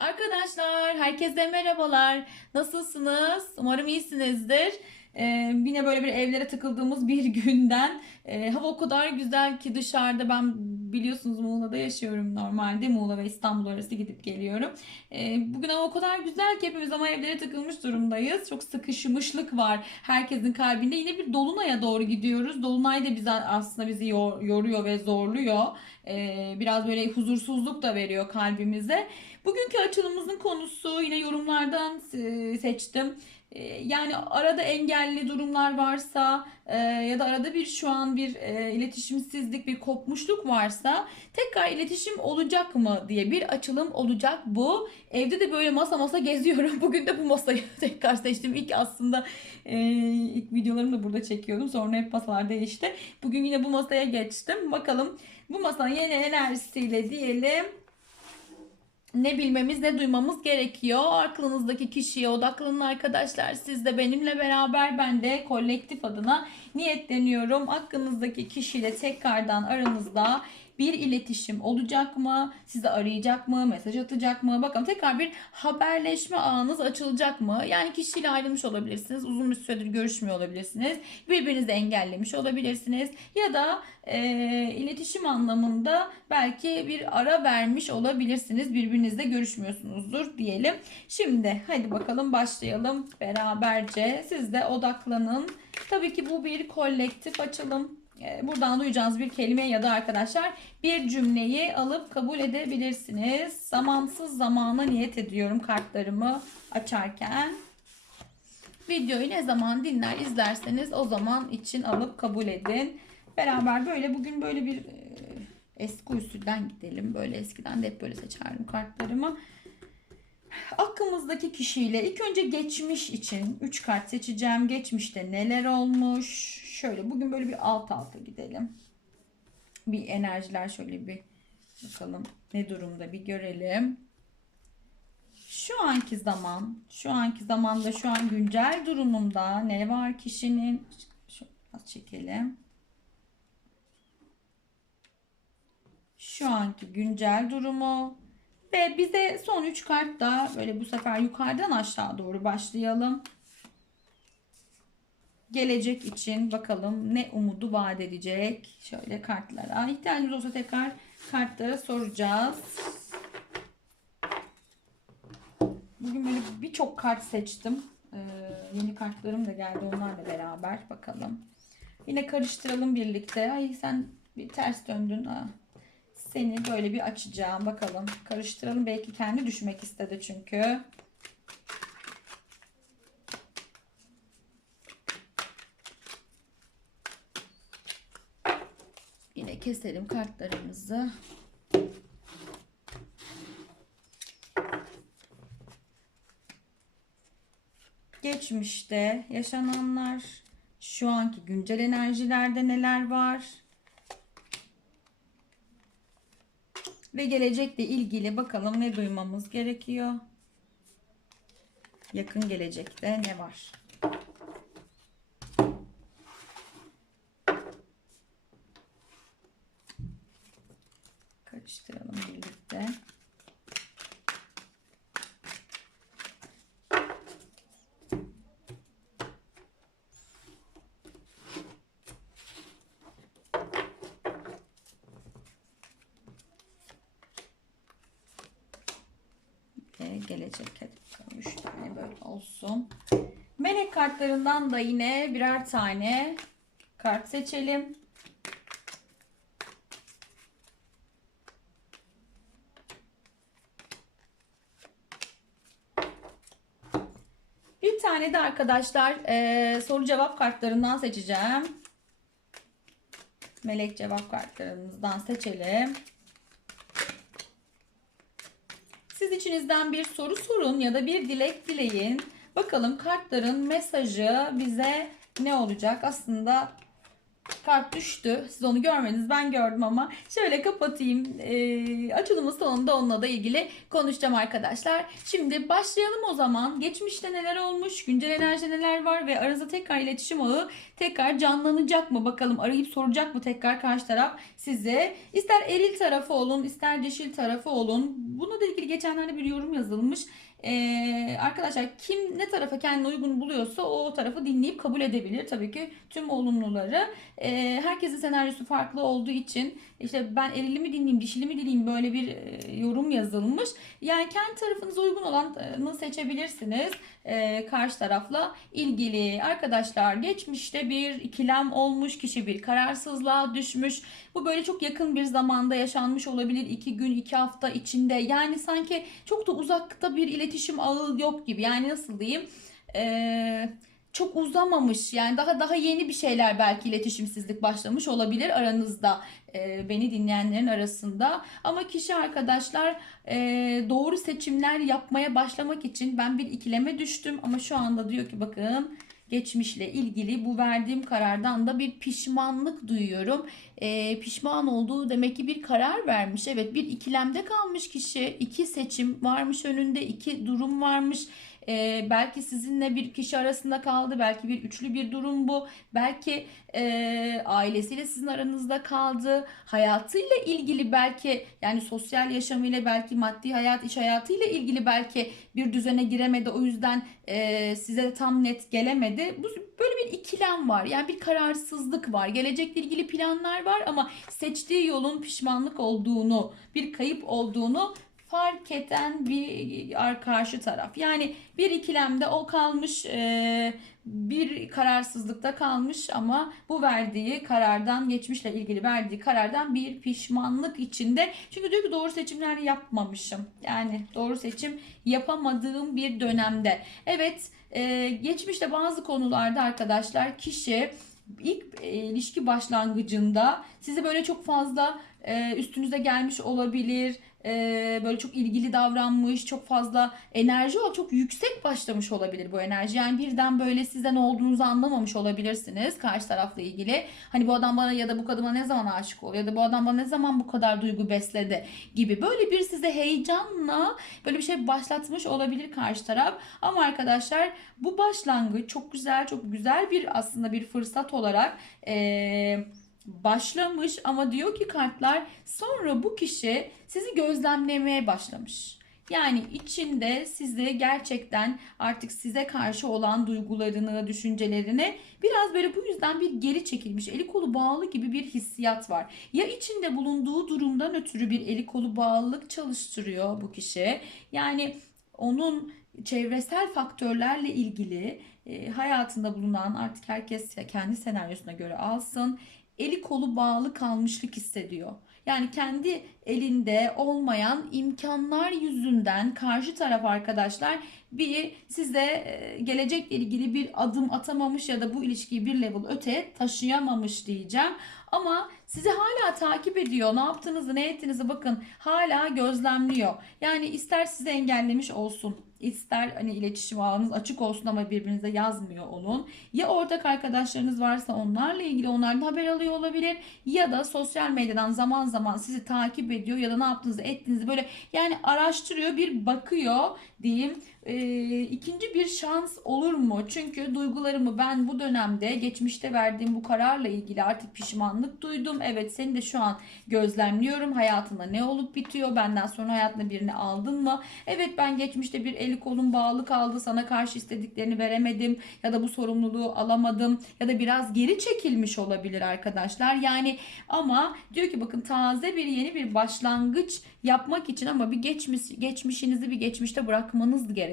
Arkadaşlar, herkese merhabalar. Nasılsınız? Umarım iyisinizdir. Ee, yine böyle bir evlere tıkıldığımız bir günden. Ee, hava o kadar güzel ki dışarıda ben biliyorsunuz Muğla'da yaşıyorum normalde. Muğla ve İstanbul arası gidip geliyorum. Ee, bugün hava o kadar güzel ki hepimiz ama evlere tıkılmış durumdayız. Çok sıkışmışlık var herkesin kalbinde. Yine bir dolunaya doğru gidiyoruz. Dolunay da bize aslında bizi yor- yoruyor ve zorluyor. Ee, biraz böyle huzursuzluk da veriyor kalbimize. Bugünkü açılımımızın konusu yine yorumlardan e, seçtim. E, Yani arada engelli durumlar varsa e, ya da arada bir şu an bir e, iletişimsizlik, bir kopmuşluk varsa tekrar iletişim olacak mı diye bir açılım olacak bu. Evde de böyle masa masa geziyorum. Bugün de bu masayı tekrar seçtim. İlk aslında e, ilk videolarımı da burada çekiyordum. Sonra hep masalar değişti. Bugün yine bu masaya geçtim. Bakalım bu masanın yeni enerjisiyle diyelim ne bilmemiz ne duymamız gerekiyor. Aklınızdaki kişiye odaklanın arkadaşlar. Siz de benimle beraber ben de kolektif adına niyetleniyorum. Aklınızdaki kişiyle tekrardan aranızda bir iletişim olacak mı? Sizi arayacak mı? Mesaj atacak mı? Bakalım tekrar bir haberleşme ağınız açılacak mı? Yani kişiyle ayrılmış olabilirsiniz. Uzun bir süredir görüşmüyor olabilirsiniz. Birbirinizi engellemiş olabilirsiniz. Ya da e, iletişim anlamında belki bir ara vermiş olabilirsiniz. Birbirinizle görüşmüyorsunuzdur diyelim. Şimdi hadi bakalım başlayalım beraberce. Siz de odaklanın. Tabii ki bu bir kolektif açılım. E, Buradan duyacağınız bir kelime ya da arkadaşlar bir cümleyi alıp kabul edebilirsiniz. Zamansız zamana niyet ediyorum kartlarımı açarken. Videoyu ne zaman dinler izlerseniz o zaman için alıp kabul edin. Beraber böyle bugün böyle bir e, eski usulden gidelim. Böyle eskiden de hep böyle seçerdim kartlarımı. Aklımızdaki kişiyle ilk önce geçmiş için 3 kart seçeceğim. Geçmişte neler olmuş? Şöyle bugün böyle bir alt alta gidelim. Bir enerjiler şöyle bir bakalım ne durumda bir görelim. Şu anki zaman, şu anki zamanda şu an güncel durumunda ne var kişinin? Biraz çekelim. Şu anki güncel durumu ve bize son 3 kart da böyle bu sefer yukarıdan aşağı doğru başlayalım. Gelecek için bakalım ne umudu vaat edecek. Şöyle kartlara. İhtiyacımız olsa tekrar kartlara soracağız. Bugün böyle birçok kart seçtim. Ee, yeni kartlarım da geldi onlarla beraber. Bakalım. Yine karıştıralım birlikte. Ay sen bir ters döndün. Aa. Seni böyle bir açacağım. Bakalım. Karıştıralım. Belki kendi düşmek istedi çünkü. Keselim kartlarımızı. Geçmişte yaşananlar, şu anki güncel enerjilerde neler var? Ve gelecekle ilgili bakalım ne duymamız gerekiyor. Yakın gelecekte ne var? Karıştıralım birlikte. Gelecek hadi bakalım 3 tane böyle olsun. Melek kartlarından da yine birer tane kart seçelim. Bir tane arkadaşlar eee, soru cevap kartlarından seçeceğim. Melek cevap kartlarımızdan seçelim. Siz içinizden bir soru sorun ya da bir dilek dileyin. Bakalım kartların mesajı bize ne olacak? Aslında kart düştü. Siz onu görmediniz ben gördüm ama şöyle kapatayım. Ee, açılımın sonunda onunla da ilgili konuşacağım arkadaşlar. Şimdi başlayalım o zaman. Geçmişte neler olmuş, güncel enerjide neler var ve aranızda tekrar iletişim ağı tekrar canlanacak mı? Bakalım arayıp soracak mı tekrar karşı taraf size? İster eril tarafı olun, ister dişil tarafı olun. Bununla ilgili geçenlerde bir yorum yazılmış. Ee, arkadaşlar kim ne tarafa kendine uygun buluyorsa o tarafı dinleyip kabul edebilir. Tabii ki tüm olumluları. Ee, herkesin senaryosu farklı olduğu için işte ben erili mi dinleyeyim, dişili mi dinleyeyim böyle bir e, yorum yazılmış. Yani kendi tarafınıza uygun olanı seçebilirsiniz. Ee, karşı tarafla ilgili. Arkadaşlar geçmişte bir ikilem olmuş, kişi bir kararsızlığa düşmüş. Bu böyle çok yakın bir zamanda yaşanmış olabilir. iki gün, iki hafta içinde. Yani sanki çok da uzakta bir iletişim ağı yok gibi. Yani nasıl diyeyim? Eee çok uzamamış yani daha daha yeni bir şeyler belki iletişimsizlik başlamış olabilir aranızda e, beni dinleyenlerin arasında ama kişi arkadaşlar e, doğru seçimler yapmaya başlamak için ben bir ikileme düştüm ama şu anda diyor ki bakın geçmişle ilgili bu verdiğim karardan da bir pişmanlık duyuyorum. E, pişman olduğu demek ki bir karar vermiş. Evet bir ikilemde kalmış kişi. iki seçim varmış önünde, iki durum varmış. E, belki sizinle bir kişi arasında kaldı. Belki bir üçlü bir durum bu. Belki e, ailesiyle sizin aranızda kaldı. Hayatıyla ilgili belki yani sosyal yaşamıyla belki maddi hayat, iş hayatıyla ilgili belki bir düzene giremedi. O yüzden e, size tam net gelemedi. Bu böyle bir ikilem var. Yani bir kararsızlık var. Gelecekle ilgili planlar var ama seçtiği yolun pişmanlık olduğunu, bir kayıp olduğunu fark eden bir karşı taraf. Yani bir ikilemde o kalmış e, bir kararsızlıkta kalmış ama bu verdiği karardan geçmişle ilgili verdiği karardan bir pişmanlık içinde. Çünkü diyor ki doğru seçimler yapmamışım. Yani doğru seçim yapamadığım bir dönemde. Evet e, geçmişte bazı konularda arkadaşlar kişi ilk e, ilişki başlangıcında sizi böyle çok fazla üstünüze gelmiş olabilir e, böyle çok ilgili davranmış, çok fazla enerji o çok yüksek başlamış olabilir bu enerji. Yani birden böyle sizden olduğunuzu anlamamış olabilirsiniz karşı tarafla ilgili. Hani bu adam bana ya da bu kadına ne zaman aşık oluyor ya da bu adam bana ne zaman bu kadar duygu besledi gibi. Böyle bir size heyecanla böyle bir şey başlatmış olabilir karşı taraf. Ama arkadaşlar bu başlangıç çok güzel, çok güzel bir aslında bir fırsat olarak eee başlamış ama diyor ki kartlar sonra bu kişi sizi gözlemlemeye başlamış. Yani içinde sizi gerçekten artık size karşı olan duygularını, düşüncelerini biraz böyle bu yüzden bir geri çekilmiş, eli kolu bağlı gibi bir hissiyat var. Ya içinde bulunduğu durumdan ötürü bir eli kolu bağlılık çalıştırıyor bu kişi. Yani onun çevresel faktörlerle ilgili e, hayatında bulunan artık herkes kendi senaryosuna göre alsın eli kolu bağlı kalmışlık hissediyor. Yani kendi elinde olmayan imkanlar yüzünden karşı taraf arkadaşlar bir size e, gelecekle ilgili bir adım atamamış ya da bu ilişkiyi bir level öte taşıyamamış diyeceğim. Ama sizi hala takip ediyor. Ne yaptığınızı, ne ettiğinizi bakın hala gözlemliyor. Yani ister sizi engellemiş olsun ister hani iletişim ağınız açık olsun ama birbirinize yazmıyor olun. Ya ortak arkadaşlarınız varsa onlarla ilgili onlardan haber alıyor olabilir. Ya da sosyal medyadan zaman zaman sizi takip ediyor ya da ne yaptığınızı ettiğinizi böyle yani araştırıyor bir bakıyor diyeyim e, ikinci bir şans olur mu? Çünkü duygularımı ben bu dönemde geçmişte verdiğim bu kararla ilgili artık pişmanlık duydum. Evet seni de şu an gözlemliyorum. Hayatında ne olup bitiyor? Benden sonra hayatına birini aldın mı? Evet ben geçmişte bir eli kolum bağlı kaldı. Sana karşı istediklerini veremedim ya da bu sorumluluğu alamadım ya da biraz geri çekilmiş olabilir arkadaşlar. Yani ama diyor ki bakın taze bir yeni bir başlangıç yapmak için ama bir geçmiş geçmişinizi bir geçmişte bırakmanız gerekiyor.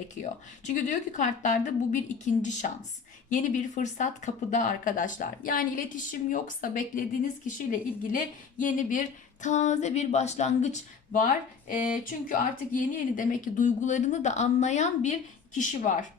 Çünkü diyor ki kartlarda bu bir ikinci şans. Yeni bir fırsat kapıda arkadaşlar. Yani iletişim yoksa beklediğiniz kişiyle ilgili yeni bir taze bir başlangıç var. E, çünkü artık yeni yeni demek ki duygularını da anlayan bir kişi var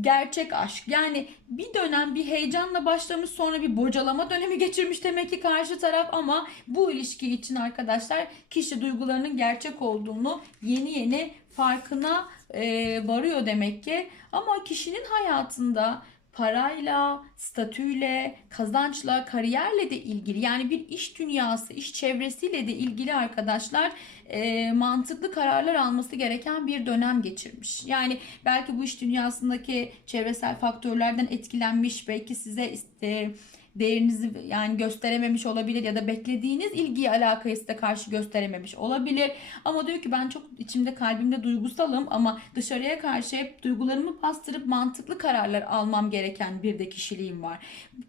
gerçek aşk. Yani bir dönem bir heyecanla başlamış sonra bir bocalama dönemi geçirmiş demek ki karşı taraf ama bu ilişki için arkadaşlar kişi duygularının gerçek olduğunu yeni yeni farkına e, varıyor demek ki. Ama kişinin hayatında parayla, statüyle, kazançla, kariyerle de ilgili yani bir iş dünyası, iş çevresiyle de ilgili arkadaşlar e, mantıklı kararlar alması gereken bir dönem geçirmiş. Yani belki bu iş dünyasındaki çevresel faktörlerden etkilenmiş, belki size e, değerinizi yani gösterememiş olabilir ya da beklediğiniz ilgiyi alakayı size karşı gösterememiş olabilir. Ama diyor ki ben çok içimde kalbimde duygusalım ama dışarıya karşı hep duygularımı bastırıp mantıklı kararlar almam gereken bir de kişiliğim var.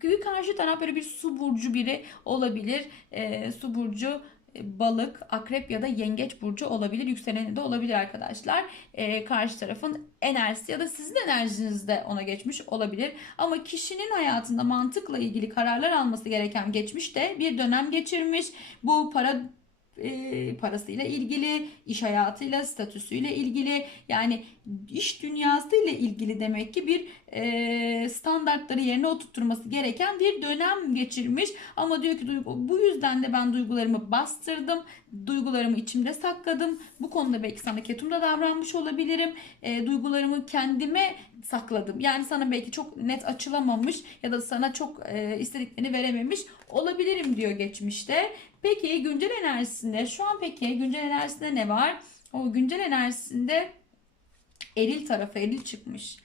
Bir karşı taraf böyle bir su burcu biri olabilir. E, su burcu balık, akrep ya da yengeç burcu olabilir. Yükseleni de olabilir arkadaşlar. Ee, karşı tarafın enerjisi ya da sizin enerjiniz de ona geçmiş olabilir. Ama kişinin hayatında mantıkla ilgili kararlar alması gereken geçmişte bir dönem geçirmiş. Bu para e, parasıyla ilgili, iş hayatıyla, statüsüyle ilgili yani iş dünyasıyla ilgili demek ki bir e, standartları yerine oturtturması gereken bir dönem geçirmiş. Ama diyor ki bu yüzden de ben duygularımı bastırdım, duygularımı içimde sakladım. Bu konuda belki sana ketumda davranmış olabilirim. E, duygularımı kendime sakladım. Yani sana belki çok net açılamamış ya da sana çok e, istediklerini verememiş olabilirim diyor geçmişte. Peki güncel enerjisinde şu an peki güncel enerjisinde ne var? O güncel enerjisinde eril tarafı eril çıkmış.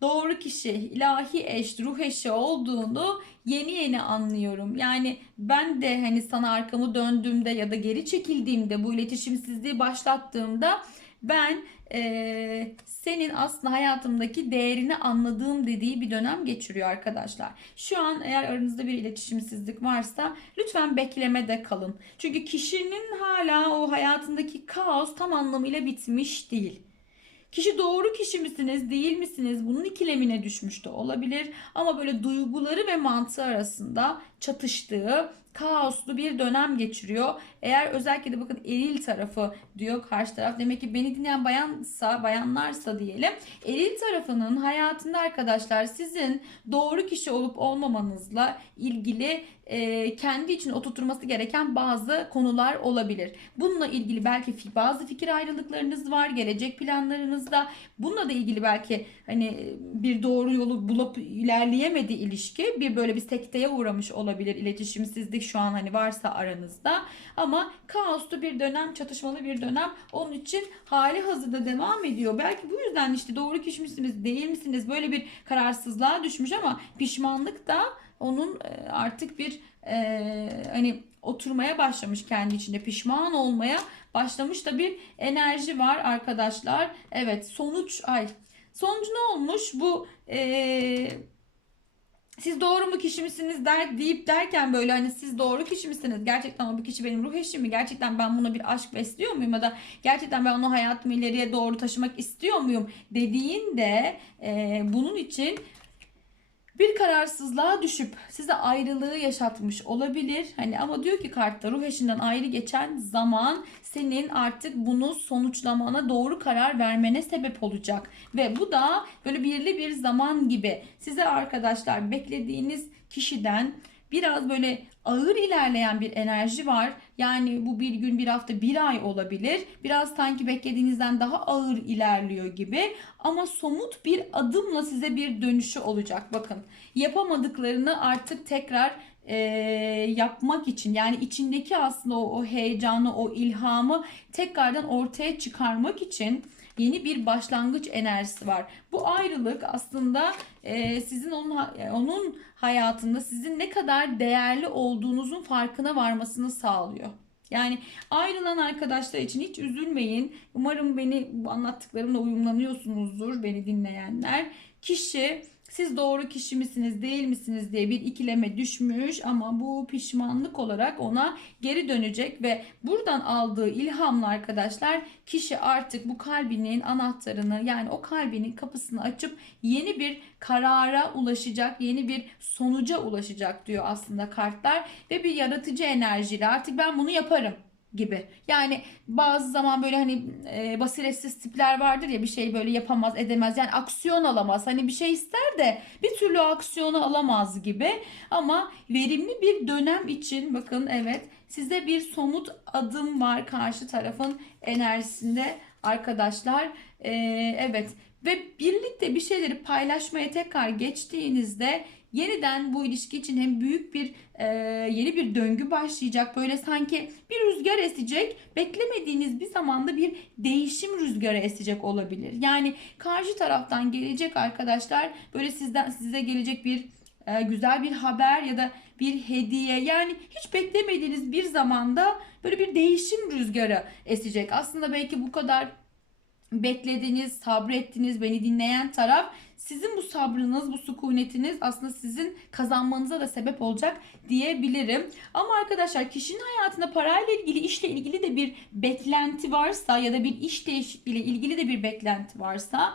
Doğru kişi, ilahi eş, ruh eşi olduğunu yeni yeni anlıyorum. Yani ben de hani sana arkamı döndüğümde ya da geri çekildiğimde bu iletişimsizliği başlattığımda ben e, senin aslında hayatımdaki değerini anladığım dediği bir dönem geçiriyor arkadaşlar. Şu an eğer aranızda bir iletişimsizlik varsa lütfen beklemede kalın. Çünkü kişinin hala o hayatındaki kaos tam anlamıyla bitmiş değil. Kişi doğru kişi misiniz, değil misiniz? Bunun ikilemine düşmüş de olabilir. Ama böyle duyguları ve mantığı arasında çatıştığı kaoslu bir dönem geçiriyor. Eğer özellikle de bakın eril tarafı diyor karşı taraf. Demek ki beni dinleyen bayansa, bayanlarsa diyelim. Eril tarafının hayatında arkadaşlar sizin doğru kişi olup olmamanızla ilgili e, kendi için oturtması gereken bazı konular olabilir. Bununla ilgili belki bazı fikir ayrılıklarınız var, gelecek planlarınızda. Bununla da ilgili belki hani bir doğru yolu bulup ilerleyemedi ilişki. Bir böyle bir sekteye uğramış olabilir. iletişimsizlik şu an hani varsa aranızda. Ama kaoslu bir dönem, çatışmalı bir dönem onun için hali hazırda devam ediyor. Belki bu yüzden işte doğru kişi misiniz, değil misiniz? Böyle bir kararsızlığa düşmüş ama pişmanlık da onun e, artık bir e, hani oturmaya başlamış kendi içinde pişman olmaya başlamış da bir enerji var arkadaşlar. Evet sonuç ay sonuç ne olmuş bu e, siz doğru mu kişi misiniz der, deyip derken böyle hani siz doğru kişi misiniz? Gerçekten o bu kişi benim ruh eşim mi? Gerçekten ben buna bir aşk besliyor muyum? Ya da gerçekten ben onu hayatımı ileriye doğru taşımak istiyor muyum? Dediğinde e, bunun için bir kararsızlığa düşüp size ayrılığı yaşatmış olabilir. Hani ama diyor ki kartta ruh eşinden ayrı geçen zaman senin artık bunu sonuçlamana doğru karar vermene sebep olacak. Ve bu da böyle birli bir zaman gibi size arkadaşlar beklediğiniz kişiden biraz böyle ağır ilerleyen bir enerji var. Yani bu bir gün, bir hafta, bir ay olabilir. Biraz sanki beklediğinizden daha ağır ilerliyor gibi. Ama somut bir adımla size bir dönüşü olacak. Bakın yapamadıklarını artık tekrar e, yapmak için yani içindeki aslında o, o heyecanı, o ilhamı tekrardan ortaya çıkarmak için yeni bir başlangıç enerjisi var. Bu ayrılık aslında e, sizin onun onun hayatında sizin ne kadar değerli olduğunuzun farkına varmasını sağlıyor. Yani ayrılan arkadaşlar için hiç üzülmeyin. Umarım beni bu anlattıklarımla uyumlanıyorsunuzdur beni dinleyenler. Kişi siz doğru kişi misiniz değil misiniz diye bir ikileme düşmüş ama bu pişmanlık olarak ona geri dönecek ve buradan aldığı ilhamla arkadaşlar kişi artık bu kalbinin anahtarını yani o kalbinin kapısını açıp yeni bir karara ulaşacak, yeni bir sonuca ulaşacak diyor aslında kartlar ve bir yaratıcı enerjiyle. Artık ben bunu yaparım gibi. Yani bazı zaman böyle hani e, basiretsiz tipler vardır ya bir şey böyle yapamaz edemez yani aksiyon alamaz. Hani bir şey ister de bir türlü aksiyonu alamaz gibi. Ama verimli bir dönem için bakın evet size bir somut adım var karşı tarafın enerjisinde arkadaşlar. E, evet ve birlikte bir şeyleri paylaşmaya tekrar geçtiğinizde yeniden bu ilişki için hem büyük bir e, yeni bir döngü başlayacak. Böyle sanki bir rüzgar esecek. Beklemediğiniz bir zamanda bir değişim rüzgarı esecek olabilir. Yani karşı taraftan gelecek arkadaşlar böyle sizden size gelecek bir e, güzel bir haber ya da bir hediye yani hiç beklemediğiniz bir zamanda böyle bir değişim rüzgarı esecek. Aslında belki bu kadar beklediniz, sabrettiniz, beni dinleyen taraf sizin bu sabrınız, bu sükunetiniz aslında sizin kazanmanıza da sebep olacak diyebilirim. Ama arkadaşlar kişinin hayatında parayla ilgili, işle ilgili de bir beklenti varsa ya da bir iş değişikliğiyle ilgili de bir beklenti varsa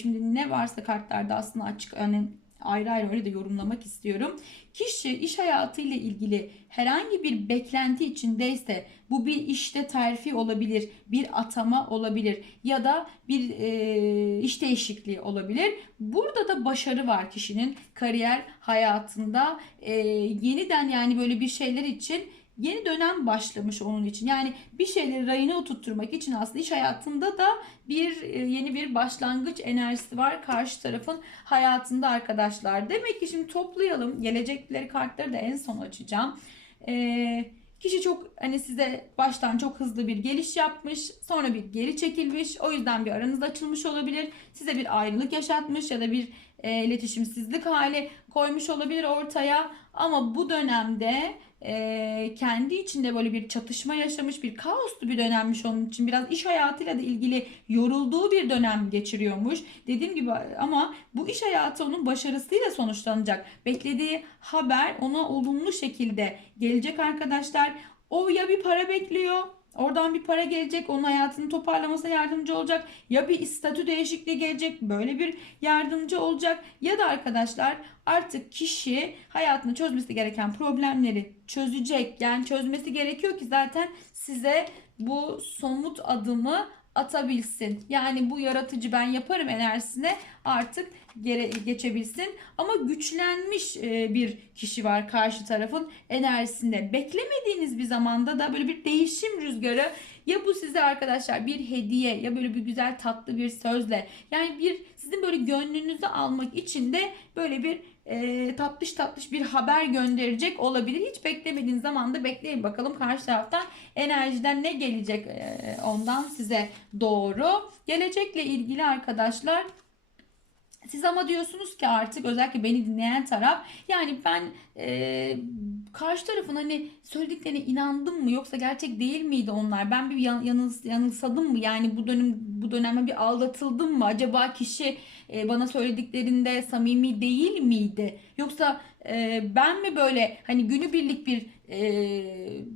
şimdi ne varsa kartlarda aslında açık yani ayrı ayrı öyle de yorumlamak istiyorum. Kişi iş hayatı ile ilgili herhangi bir beklenti içindeyse bu bir işte terfi olabilir, bir atama olabilir ya da bir e, iş değişikliği olabilir. Burada da başarı var kişinin kariyer hayatında e, yeniden yani böyle bir şeyler için yeni dönem başlamış onun için. Yani bir şeyleri rayına oturtturmak için aslında iş hayatında da bir e, yeni bir başlangıç enerjisi var karşı tarafın hayatında arkadaşlar. Demek ki şimdi toplayalım. Gelecekleri kartları da en son açacağım. Eee Kişi çok hani size baştan çok hızlı bir geliş yapmış, sonra bir geri çekilmiş. O yüzden bir aranız açılmış olabilir. Size bir ayrılık yaşatmış ya da bir e, iletişimsizlik hali koymuş olabilir ortaya. Ama bu dönemde e, kendi içinde böyle bir çatışma yaşamış bir kaoslu bir dönemmiş onun için. Biraz iş hayatıyla da ilgili yorulduğu bir dönem geçiriyormuş. Dediğim gibi ama bu iş hayatı onun başarısıyla sonuçlanacak. Beklediği haber ona olumlu şekilde gelecek arkadaşlar. O ya bir para bekliyor Oradan bir para gelecek, onun hayatını toparlamasına yardımcı olacak. Ya bir statü değişikliği gelecek, böyle bir yardımcı olacak. Ya da arkadaşlar artık kişi hayatını çözmesi gereken problemleri çözecek. Yani çözmesi gerekiyor ki zaten size bu somut adımı atabilsin. Yani bu yaratıcı ben yaparım enerjisine artık geçebilsin. Ama güçlenmiş e, bir kişi var karşı tarafın enerjisinde. Beklemediğiniz bir zamanda da böyle bir değişim rüzgarı ya bu size arkadaşlar bir hediye ya böyle bir güzel tatlı bir sözle yani bir sizin böyle gönlünüzü almak için de böyle bir e, tatlış tatlış bir haber gönderecek olabilir. Hiç beklemediğiniz zaman da bekleyin bakalım karşı taraftan enerjiden ne gelecek e, ondan size doğru. Gelecekle ilgili arkadaşlar siz ama diyorsunuz ki artık özellikle beni dinleyen taraf yani ben e, karşı tarafın hani söylediklerine inandım mı yoksa gerçek değil miydi onlar? Ben bir yan, yanıls, yanılsadım mı? Yani bu dönem bu döneme bir aldatıldım mı? Acaba kişi e, bana söylediklerinde samimi değil miydi? Yoksa e, ben mi böyle hani günübirlik bir e,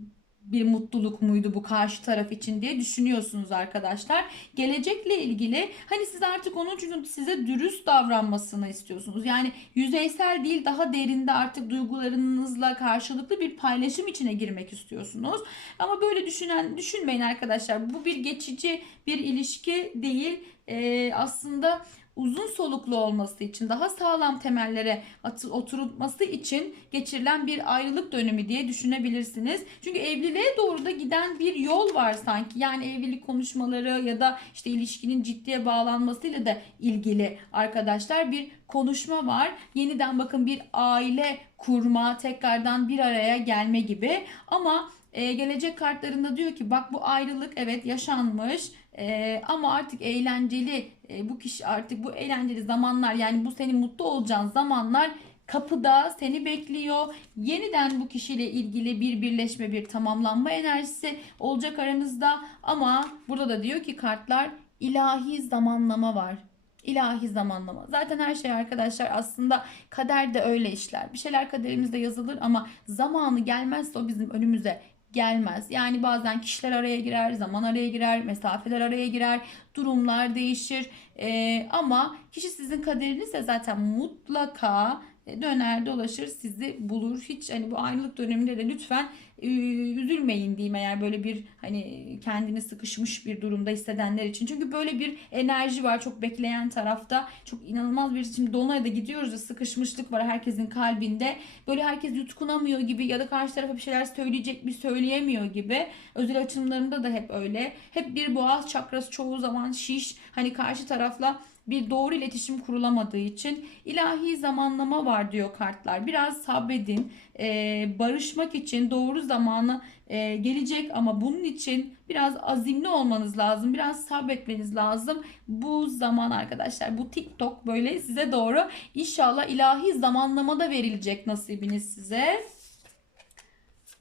bir mutluluk muydu bu karşı taraf için diye düşünüyorsunuz arkadaşlar. Gelecekle ilgili hani siz artık onun çünkü size dürüst davranmasını istiyorsunuz. Yani yüzeysel değil daha derinde artık duygularınızla karşılıklı bir paylaşım içine girmek istiyorsunuz. Ama böyle düşünen düşünmeyin arkadaşlar. Bu bir geçici bir ilişki değil. Ee, aslında uzun soluklu olması için, daha sağlam temellere oturulması için geçirilen bir ayrılık dönemi diye düşünebilirsiniz. Çünkü evliliğe doğru da giden bir yol var sanki. Yani evlilik konuşmaları ya da işte ilişkinin ciddiye bağlanmasıyla da ilgili arkadaşlar bir konuşma var. Yeniden bakın bir aile kurma, tekrardan bir araya gelme gibi. Ama e, gelecek kartlarında diyor ki bak bu ayrılık evet yaşanmış e, ama artık eğlenceli e, bu kişi artık bu eğlenceli zamanlar yani bu senin mutlu olacağın zamanlar kapıda seni bekliyor. Yeniden bu kişiyle ilgili bir birleşme, bir tamamlanma enerjisi olacak aranızda. Ama burada da diyor ki kartlar ilahi zamanlama var. İlahi zamanlama. Zaten her şey arkadaşlar aslında kader de öyle işler. Bir şeyler kaderimizde yazılır ama zamanı gelmezse o bizim önümüze gelmez. Yani bazen kişiler araya girer, zaman araya girer, mesafeler araya girer, durumlar değişir. Ee, ama kişi sizin kaderinizse zaten mutlaka döner dolaşır sizi bulur. Hiç hani bu ayrılık döneminde de lütfen e, üzülmeyin diyeyim eğer böyle bir hani kendini sıkışmış bir durumda hissedenler için. Çünkü böyle bir enerji var çok bekleyen tarafta. Çok inanılmaz bir şimdi Dolunay'da gidiyoruz ya sıkışmışlık var herkesin kalbinde. Böyle herkes yutkunamıyor gibi ya da karşı tarafa bir şeyler söyleyecek bir söyleyemiyor gibi. Özel açılımlarında da hep öyle. Hep bir boğaz çakrası çoğu zaman şiş. Hani karşı tarafla bir doğru iletişim kurulamadığı için ilahi zamanlama var diyor kartlar. Biraz sabredin. Ee, barışmak için doğru zamanı e, gelecek ama bunun için biraz azimli olmanız lazım. Biraz sabretmeniz lazım. Bu zaman arkadaşlar bu TikTok böyle size doğru inşallah ilahi zamanlamada verilecek nasibiniz size.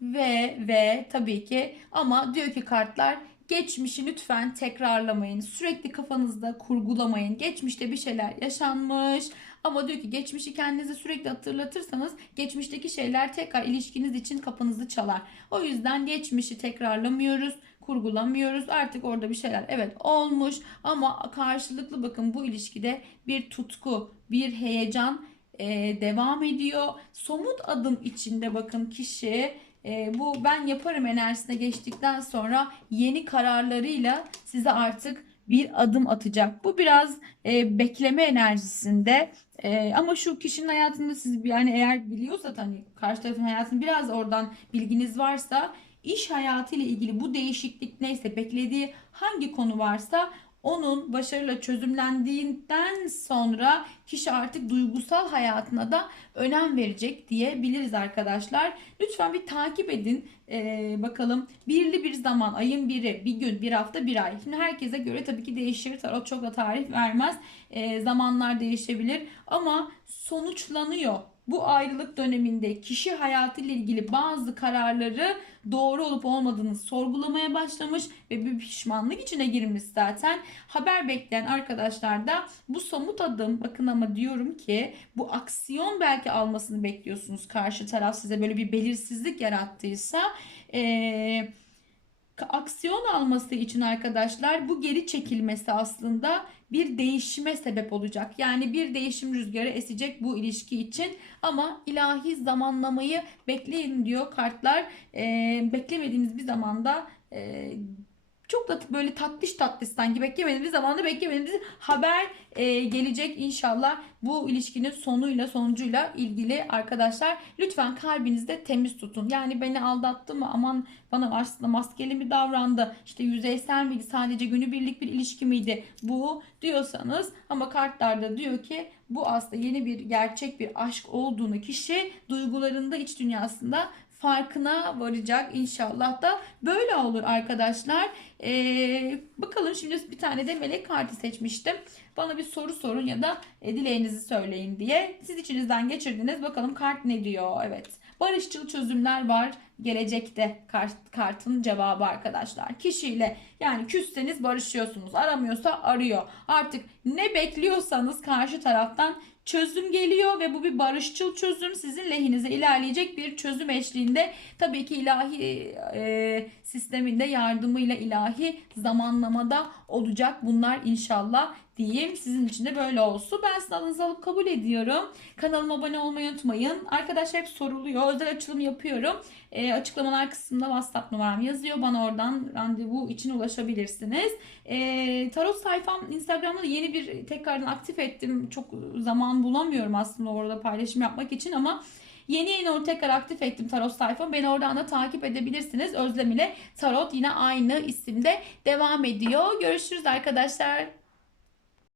Ve ve tabii ki ama diyor ki kartlar geçmişi lütfen tekrarlamayın. Sürekli kafanızda kurgulamayın. Geçmişte bir şeyler yaşanmış ama diyor ki geçmişi kendinize sürekli hatırlatırsanız geçmişteki şeyler tekrar ilişkiniz için kapınızı çalar. O yüzden geçmişi tekrarlamıyoruz kurgulamıyoruz. Artık orada bir şeyler evet olmuş ama karşılıklı bakın bu ilişkide bir tutku, bir heyecan e, devam ediyor. Somut adım içinde bakın kişi e, bu ben yaparım enerjisine geçtikten sonra yeni kararlarıyla size artık bir adım atacak. Bu biraz e, bekleme enerjisinde e, ama şu kişinin hayatında siz yani eğer biliyorsa hani karşı tarafın hayatını biraz oradan bilginiz varsa iş hayatıyla ilgili bu değişiklik neyse beklediği hangi konu varsa onun başarıyla çözümlendiğinden sonra kişi artık duygusal hayatına da önem verecek diyebiliriz arkadaşlar. Lütfen bir takip edin. Ee, bakalım birli bir zaman ayın biri bir gün bir hafta bir ay. Şimdi herkese göre tabii ki değişir. Tarot çok da tarih vermez. Ee, zamanlar değişebilir ama sonuçlanıyor. Bu ayrılık döneminde kişi hayatıyla ilgili bazı kararları doğru olup olmadığını sorgulamaya başlamış ve bir pişmanlık içine girmiş zaten. Haber bekleyen arkadaşlar da bu somut adım bakın diyorum ki bu aksiyon belki almasını bekliyorsunuz. Karşı taraf size böyle bir belirsizlik yarattıysa eee aksiyon alması için arkadaşlar bu geri çekilmesi aslında bir değişime sebep olacak. Yani bir değişim rüzgarı esecek bu ilişki için ama ilahi zamanlamayı bekleyin diyor kartlar. Ee, beklemediğiniz bir zamanda e, çok da böyle tatlış tatlış sanki beklemediğimiz zamanda beklemediğimiz haber e, gelecek inşallah bu ilişkinin sonuyla sonucuyla ilgili. Arkadaşlar lütfen kalbinizde temiz tutun. Yani beni aldattı mı? Aman bana aslında maskeli mi davrandı? İşte yüzeysel miydi? Sadece günübirlik bir ilişki miydi bu diyorsanız ama kartlarda diyor ki bu aslında yeni bir gerçek bir aşk olduğunu kişi duygularında iç dünyasında farkına varacak inşallah da böyle olur arkadaşlar. Ee, bakalım şimdi bir tane de melek kartı seçmiştim. Bana bir soru sorun ya da e, dileğinizi söyleyin diye. Siz içinizden geçirdiniz. Bakalım kart ne diyor? Evet. Barışçıl çözümler var gelecekte kart, kartın cevabı arkadaşlar. Kişiyle yani küsseniz barışıyorsunuz. Aramıyorsa arıyor. Artık ne bekliyorsanız karşı taraftan çözüm geliyor ve bu bir barışçıl çözüm sizin lehinize ilerleyecek bir çözüm eşliğinde tabii ki ilahi e, sisteminde yardımıyla ilahi zamanlamada olacak bunlar inşallah diyeyim. Sizin için de böyle olsun. Ben sizin adınızı alıp kabul ediyorum. Kanalıma abone olmayı unutmayın. Arkadaşlar hep soruluyor. Özel açılım yapıyorum. E, açıklamalar kısmında WhatsApp numaram yazıyor. Bana oradan randevu için ulaşabilirsiniz. E, tarot sayfam Instagram'da yeni bir tekrardan aktif ettim. Çok zaman bulamıyorum aslında orada paylaşım yapmak için ama Yeni yeni onu tekrar aktif ettim tarot sayfam. Beni oradan da takip edebilirsiniz. Özlem ile tarot yine aynı isimde devam ediyor. Görüşürüz arkadaşlar.